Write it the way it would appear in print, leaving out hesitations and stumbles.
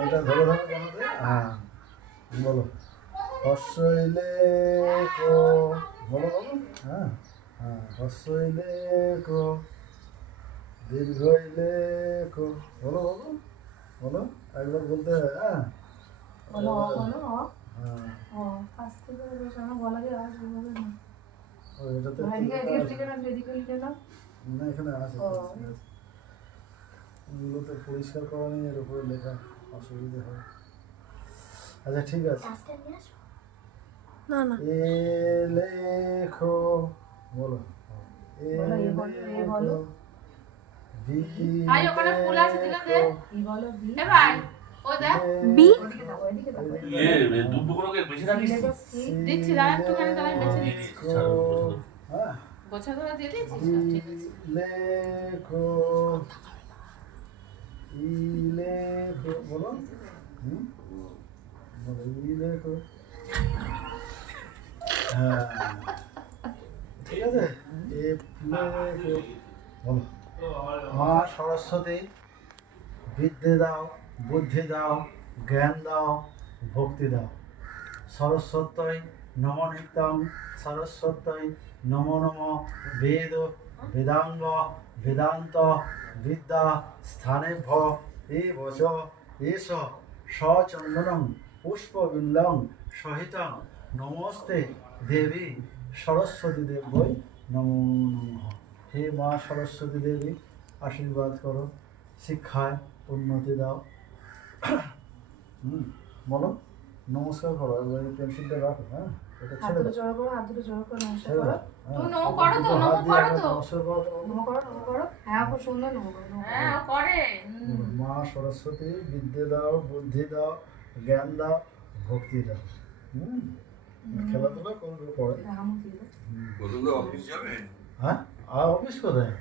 এটা ধরে ধরে জানাতে। হ্যাঁ বলো হর্ষইলে কো, বলো বলো। হ্যাঁ হ্যাঁ হর্ষইলে কো, দীর্ঘইলে কো, বলো বলো বলো, একবার বলতে হবে। হ্যাঁ বলো বলো হ্যাঁ ও ফার্স্ট থেকে বেশ আমার বলা যায় আর বলবে না। ও এটাতে এদিকে লিখে না, এদিকে লিখে না। না এখানে আছে ও এগুলোতে পরিষ্কার করা নেই, এর উপরে লেখা অসুবিধা হয়। আচ্ছা ঠিক আছে। না না এ লেখো, বলো এ বলো, এ বলো, এ বলো। বি ভাই ওখানে ফুল আছে দিলে দে। কি বলো বি এ ভাই ও দেখ বি ওদিকে দাও, ওদিকে দাও। দুপুরগুলোকে বেশি রাখিস দিচ্ছি দাঁড়া একটুখানি দাঁড়া বেছে দিচ্ছি। হ্যাঁ গোছা ধরে দিয়ে দিয়েছিস ই ঠিক আছে। লেখো, ই লেখো, বলো বলো ই লেখো। হ্যাঁ ঠিক আছে। এফ লেখো, বলো মা সরস্বতী বিদ্যে দাও, বুদ্ধি দাও, জ্ঞান দাও, ভক্তি দাও। সরস্বত্যই নম নিত্যং, সরস্বত্যই নমো নম। বেদ বেদাঙ্গ বেদান্ত বিদ্যা স্থানেভ্য এ বচ এষ সচন্দনং পুষ্পবিল্লং সহিতং নমস্তে দেবী সরস্বতী দেবৈ নমো নমঃ। হে মা সরস্বতী দেবী আশীর্বাদ করো, শিক্ষায় উন্নতি দাও। বলো নমস্কার করো, এবার এই পেন্সিলটা রাখো। হ্যাঁ এটা হাত ছেড়ে দুটো দাও, জড়ো করো, হাত দুটো জড়ো করো, নমস্কার ছেড়ে করো। দাও। তুই হ্যাঁ, নমো করো তো, দুটো হাত নমো দিয়ে করো একবার তো। নমস্কার করো। নমো করো, নমো করো। হ্যাঁ খুব সুন্দর নমো করো, নমো করো। হ্যাঁ ও করে মা সরস্বতী বিদ্যে দাও, বুদ্ধি দাও, জ্ঞান দাও, ভক্তি দাও। খেলাধুলা করবে পরে। রামও দিয়ে দাও। বলুন অফিস যাবে হ্যাঁ আর অফিস কোথায়?